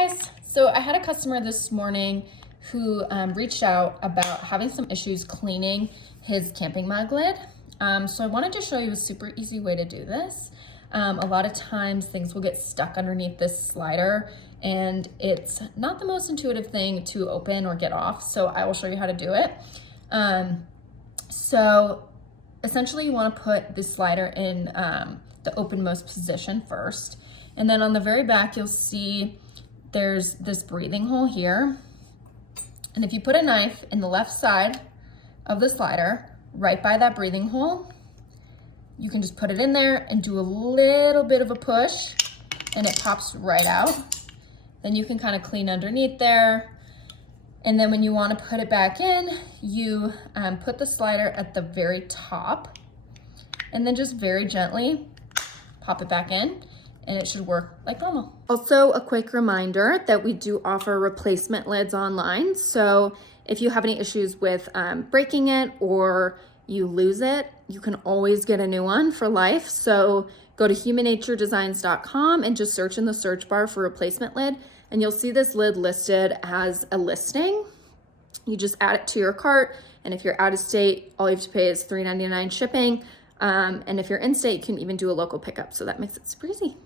guys, so I had a customer this morning who reached out about having some issues cleaning his camping mug lid. So I wanted to show you a super easy way to do this. A lot of times things will get stuck underneath this slider and it's not the most intuitive thing to open or get off, so I will show you how to do it. So essentially you want to put this slider in the openmost position first, and then on the very back you'll see there's this breathing hole here, and if you put a knife in the left side of the slider right by that breathing hole, you can just put it in there and do a little bit of a push and it pops right out. Then you can kind of clean underneath there, and then when you want to put it back in, you put the slider at the very top and then just very gently pop it back in, and it should work like normal. Also, a quick reminder that we do offer replacement lids online. So if you have any issues with breaking it or you lose it, you can always get a new one for life. So go to humannaturedesigns.com and just search in the search bar for replacement lid, and you'll see this lid listed as a listing. You just add it to your cart, and if you're out of state, all you have to pay is $3.99 shipping. And if you're in state, you can even do a local pickup. So that makes it super easy.